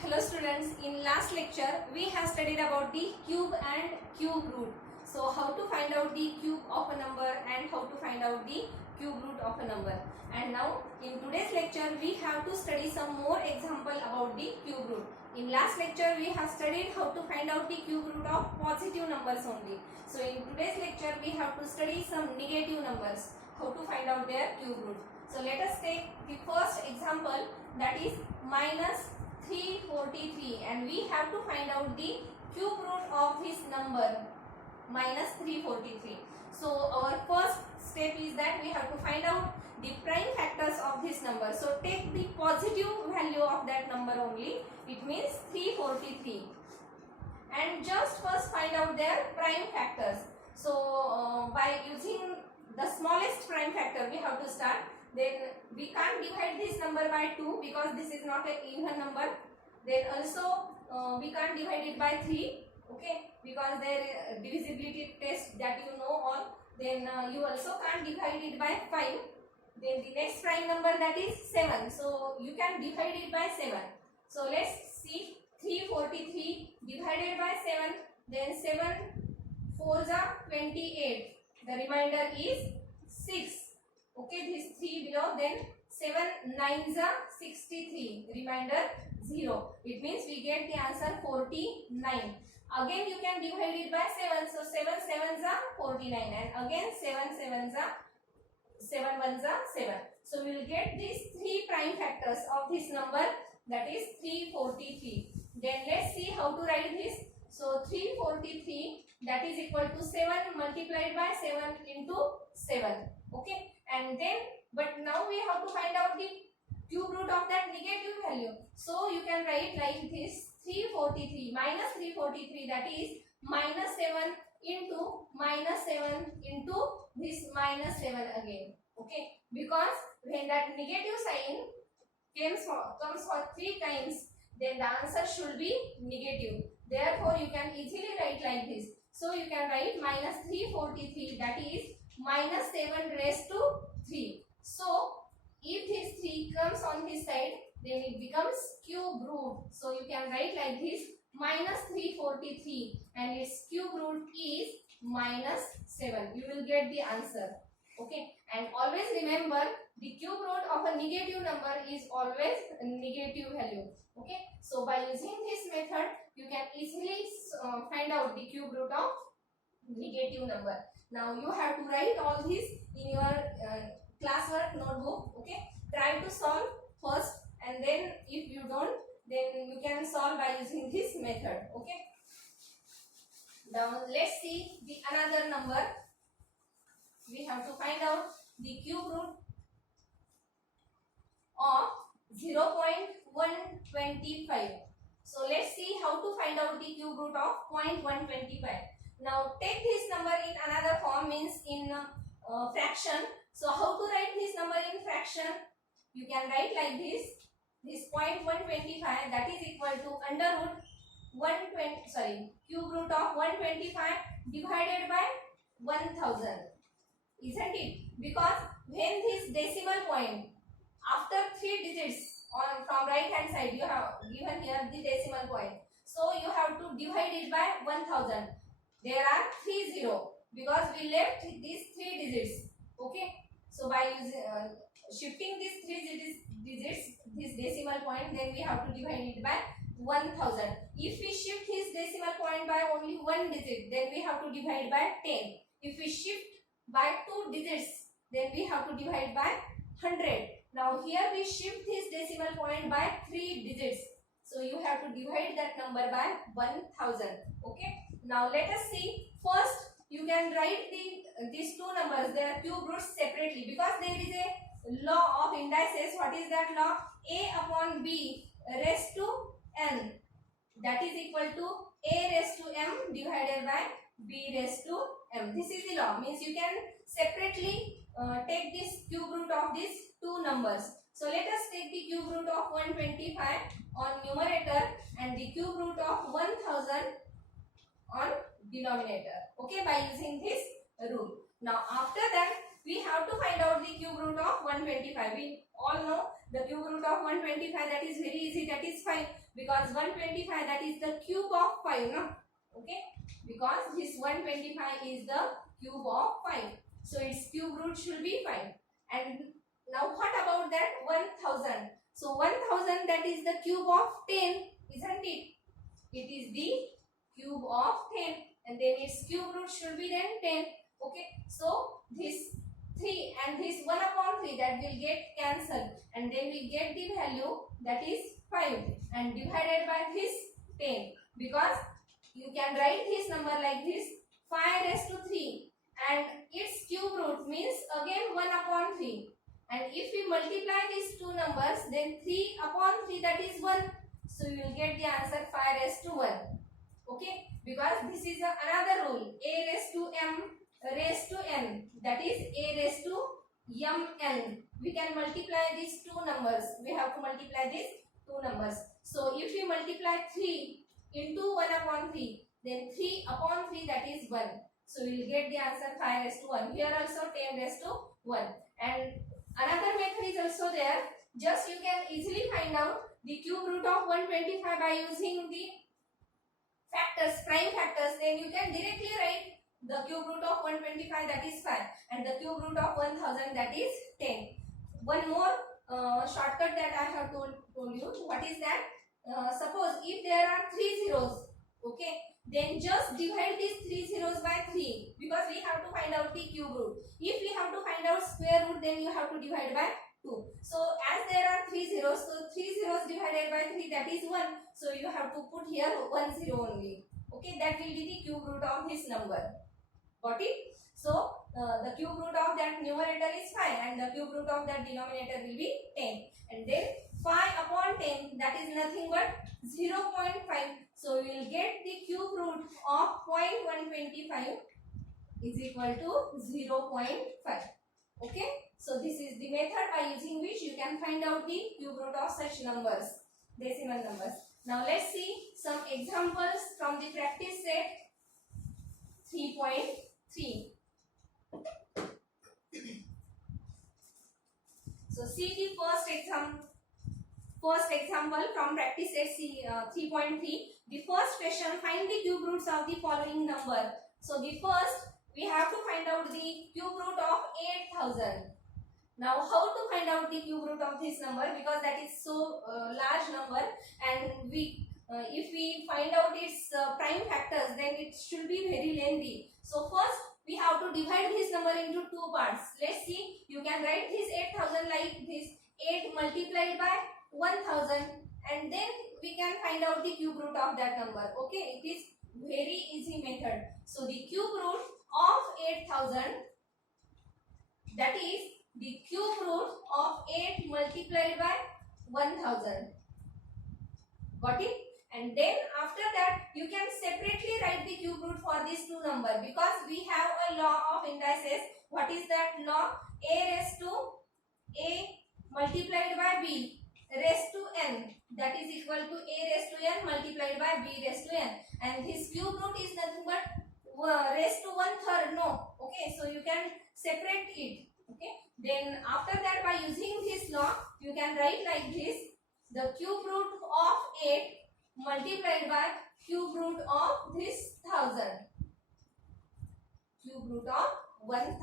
Hello students, in last lecture we have studied about the cube and cube root. So how to find out the cube of a number and how to find out the cube root of a number. And now in today's lecture we have to study some more example about the cube root. In last lecture we have studied how to find out the cube root of positive numbers only. So in today's lecture we have to study some negative numbers, how to find out their cube root. So let us take the first example, that is minus 343, and we have to find out the cube root of this number minus 343. So our first step is that we have to find out the prime factors of this number. So take the positive value of that number only, it means 343, and just first find out their prime factors. So by using the smallest prime factor we have to start. Then we can't divide this number by 2 because this is not an even number. Then also we can't divide it by 3, okay, because there divisibility test that you know all. Then you also can't divide it by 5. Then the next prime number, that is 7. So you can divide it by 7. So let's see, 343 divided by 7. Then 7 4s are 28. The remainder is 6. Okay, this 3 below. Then 7 9s are 63. Remainder 0. It means we get the answer 49. Again you can divide it by 7. So 7 7s are 49, and again 7 7s are 7 1s are 7. So we will get these 3 prime factors of this number, that is 343. Then let's see how to write this. So 343, that is equal to 7 multiplied by 7 into 7. Okay, and then but now we have to find out the cube root of that negative value. So you can write like this, 343 minus 343, that is minus 7 into minus 7 into this minus 7 again. Okay, because when that negative sign comes for 3 times, then the answer should be negative. Therefore you can easily write like this. So you can write minus 343, that is minus 7 raised to 3. So if this 3 comes on this side, then it becomes cube root. So you can write like this, minus 343, and its cube root is minus 7. You will get the answer. Okay, and always remember, the cube root of a negative number is always a negative value. Okay, so by using this method you can easily find out the cube root of negative number. Now you have to write all this in your classwork notebook. Okay, try to solve first, and then if you don't, then you can solve by using this method. Okay, now let's see the another number. We have to find out the cube root of 0.125. So let's see how to find out the cube root of 0.125. Now take this number in another form, means in fraction. So how to write this number in fraction? You can write like this. This 0.125, that is equal to under root cube root of 125 divided by 1000. Isn't it? Because when this decimal point after 3 digits from right hand side, you have given here the decimal point. So you have to divide it by 1000. There are 3 0 because we left these 3 digits. Okay. So by using shifting these 3 digits, this decimal point, then we have to divide it by 1000. If we shift this decimal point by only 1 digit, then we have to divide by 10. If we shift by 2 digits, then we have to divide by 100. Now here we shift this decimal point by 3 digits. So you have to divide that number by 1000. Okay. Now let us see. First you can write these two numbers, their cube roots separately, because there is a law of indices. What is that law? A upon B raised to n, that is equal to A raised to m divided by B raised to m. This is the law, means you can separately take this cube root of these two numbers. So let us take the cube root of 125 on numerator and the cube root of 1000 on denominator. Okay, by using this rule. Now after that we have to find out the cube root of 125. We all know the cube root of 125, that is very easy that is 5, because 125 that is the cube of 5, no? Okay, because this 125 is the cube of 5, so its cube root should be 5. And now what about that 1000? So 1000 that is the cube of 10, isn't it? It is the cube of 10, and then its cube root should be then 10. Okay, so this 3 and this 1 upon 3 that will get cancelled, and then we get the value that is 5 and divided by this 10, because you can write this number like this, 5 raised to 3, and its cube root means again 1 upon 3, and if we multiply these two numbers, then 3 upon 3 that is 1, so you will get the answer 5 raised to 1. Okay, because this is another rule, a raised to m raised to n, that is a raised to mn. We can multiply these two numbers, we have to multiply these two numbers. So if we multiply 3 into 1 upon 3, then 3 upon 3 that is 1, so we will get the answer 5 raised to 1. Here also 10 raised to 1. And another method is also there, just you can easily find out the cube root of 125 by using the factors, prime factors. Then you can directly write the cube root of 125 that is 5, and the cube root of 1000 that is 10. One more shortcut that I have told you, what is that? Suppose if there are 3 zeros, okay, then just divide these 3 zeros by 3, because we have to find out the cube root. If we have to find out square root, then you have to divide by 2. So as there are 3 zeros, so 3 zeros divided by 3 that is 1, so you have to put here 1 zero only. Okay, that will be the cube root of this number. Got it? So the cube root of that numerator is 5 and the cube root of that denominator will be 10, and then 5 upon 10 that is nothing but 0.5, so we will get the cube root of 0.125 is equal to 0.5. Okay, so this is the method by using which you can find out the cube root of such numbers, decimal numbers. Now let's see some examples from the practice set 3.3. So see the first example from practice set 3.3. The first question, find the cube roots of the following number. So the first we have to find out the cube root of 8000. Now how to find out the cube root of this number, because that is so large number, and we if we find out its prime factors, then it should be very lengthy. So first we have to divide this number into two parts. Let's see, you can write this 8000 like this, 8 multiplied by 1000, and then we can find out the cube root of that number. Okay, it is very easy method. So the cube root of 8000, that is the cube root of 8 multiplied by 1000. Got it? And then after that you can separately write the cube root for these two numbers, because we have a law of indices. What is that law? A raised to a multiplied by b raised to n, that is equal to a raised to n multiplied by b raised to n, and his cube root is nothing but raised to 1/3. No, okay, so you can separate it. Okay, then after that by using this law you can write like this, the cube root of 8 multiplied by cube root of this 1000, cube root of 1000,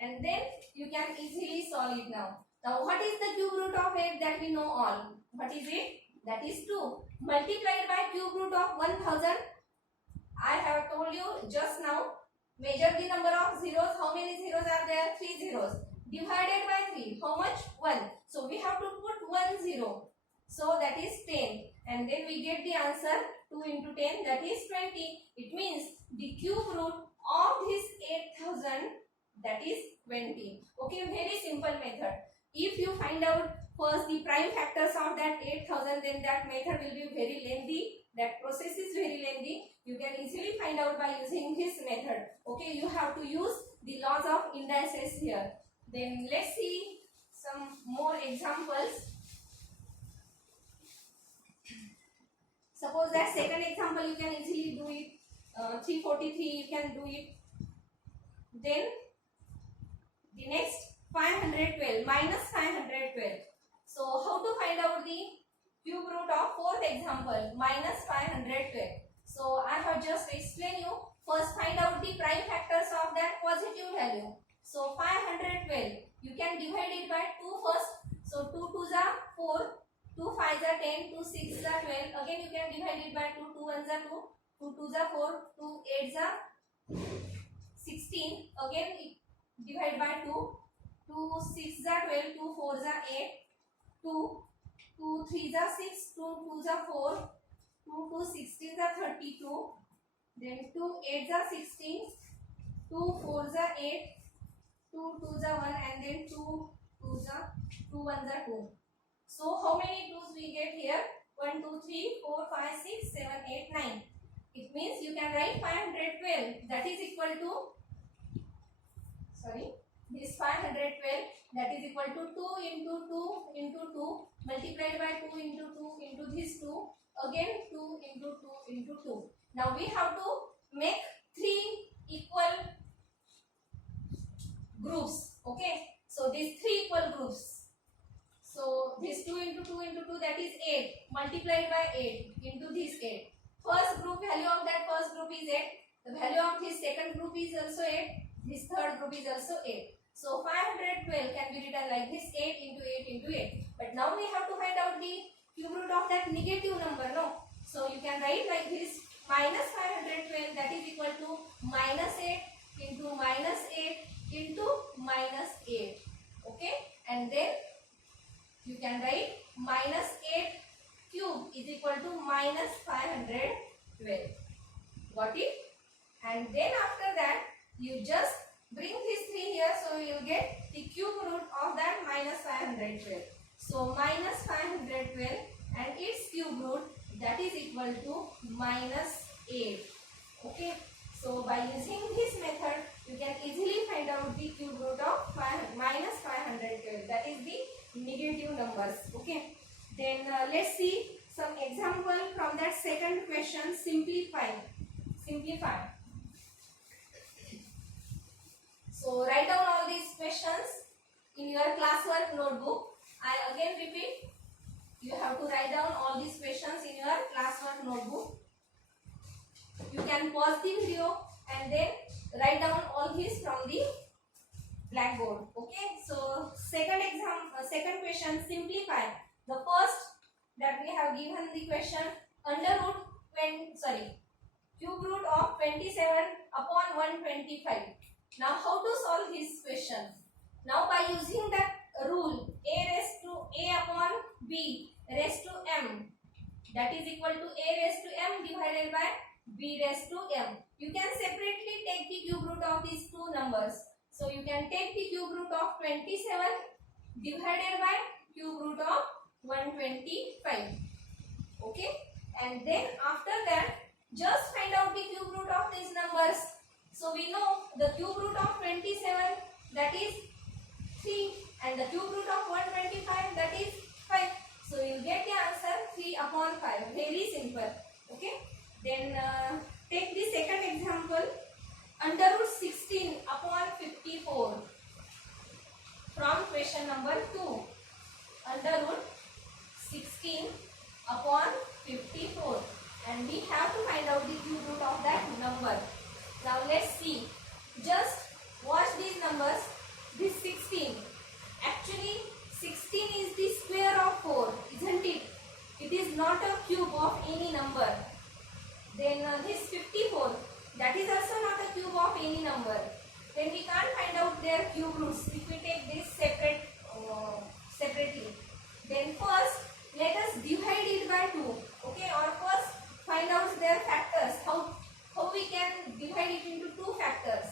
and then you can easily solve it now. Now what is the cube root of 8 that we know all? What is it? That is 2 multiplied by cube root of 1000. I have told you just now, measure the number of zeros. How many zeros are there? 3 zeros. Divided by 3, how much? 1. So we have to put 1 0. So that is 10. And then we get the answer 2 into 10, that is 20. It means the cube root of this 8000, that is 20. Okay, very simple method. If you find out first the prime factors of that 8000, then that method will be very lengthy. That process is very lengthy. You can easily find out by using this method. Okay, you have to use the laws of indices here. Then let's see some more examples. Suppose that second example you can easily do it. 343 you can do it. Then the next 512 minus 512. So how to find out the cube root fourth example, minus 512. So I have just explained you. First find out the prime factors of that positive value. So 512, you can divide it by 2 first. So 2 2s are 4, 2 5s are 10, 2 6s are 12. Again you can divide it by 2, 2 1s are 2, 2 2s are 4, 2 8s are 16. Again divide by 2, 2 6s are 12, 2 4s are 8, 2 2 3s are 6, 2 2s are 4, 2 2 16s are 32, then 2 8s are 16, 2 4s are 8, 2 2s are 1, and then 2 2s are 2 1s are 2. So how many 2s we get here? 1 2 3 4 5 6 7 8 9. It means you can write 512, that is equal to, sorry, this 512, that is equal to 2 into 2 into 2 multiplied by 2 into 2 into this 2, again 2 into 2 into 2. Now we have to make 3 equal groups. Okay, so these 3 equal groups. So this 2 into 2 into 2, that is 8 multiplied by 8 into this 8. First group value of that first group is 8. The value of this second group is also 8. This third group is also 8. So 512 can be written like this, 8 into 8 into 8. But now we have to find out the cube root of that negative number, no? So you can write like this, minus 512, that is equal to minus 8 into minus 8 into minus 8. Okay, and then you can write minus 8 cube is equal to minus 512. Got it? And then after that you just bring these 3 here, so you will get the cube root of that minus 512. So minus 512 and its cube root, that is equal to minus 8. Okay, so by using this method you can easily find out the cube root of minus 512, that is the negative numbers. Okay, then let's see some example from that second question. Simplify. So write down all these questions in your classwork notebook. I again repeat, you have to write down all these questions in your classwork notebook. You can pause the video and then write down all these from the blackboard. Okay, so second question, simplify. The first that we have given the question, cube root of 27 upon 125. Now how to solve this question? Now by using that rule, a upon b raised to m, that is equal to a raised to m divided by b raised to m. You can separately take the cube root of these two numbers. So you can take the cube root of 27 divided by cube root of 125. Okay, and then after that just find out the cube root of these numbers. So we know the cube root of 27, that is 3, and the cube root of 125, that is 5. So you get the answer 3 upon 5. Very simple. Okay, then take the second example, under root 16 upon 54 from question number 2. Under root 16 upon 54, and we have to find out the cube root of that number. Now let's see. Just watch these numbers. This 16. Actually 16 is the square of 4, isn't it? It is not a cube of any number. Then this 54, that is also not a cube of any number. Then we can't find out their cube roots if we take this separately. Then first let us divide it by 2. Okay, or first find out their factors. How we can divide it into 2 factors.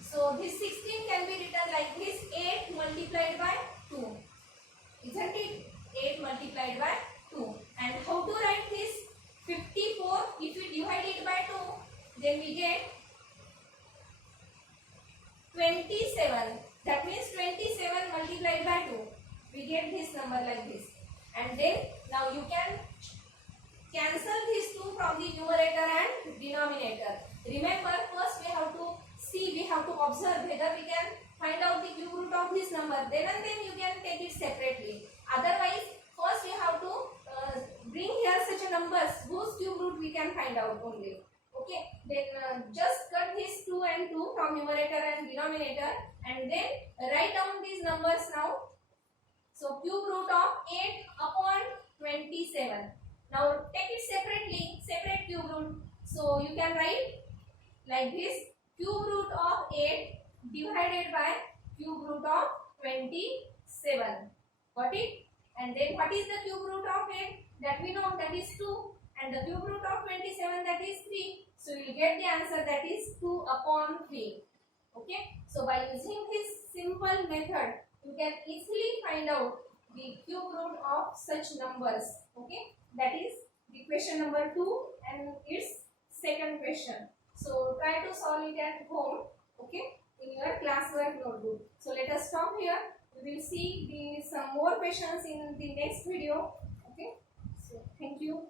So this 16 can be written like this, 8 multiplied by 2. Isn't it? 8 multiplied by 2. And how to write this? 54, if we divide it by 2, then we get 27. That means 27 multiplied by 2. We get this number like this. And then now you can cancel these 2 from the numerator and denominator. Remember, first we have to see, we have to observe whether we can find out the cube root of this number. Then and then you can take it separately. Otherwise, first you have to bring here such a numbers whose cube root we can find out only. Okay, then just cut this 2 and 2 from numerator and denominator, and then write down these numbers now. So cube root of 8 upon 27. Now take it separately, separate cube root. So you can write like this: cube root of 8 divided by cube root of 27. Got it? And then what is the cube root of 8? That we know, that is 2. And the cube root of 27, that is 3. So you will get the answer, that is 2 upon 3. Okay. So by using this simple method, you can easily find out the cube root of such numbers. Okay. That is the question number 2 and its second question. So try to solve it at home. Okay, in your classwork notebook. So let us stop here. We will see some more questions in the next video. Okay. So thank you.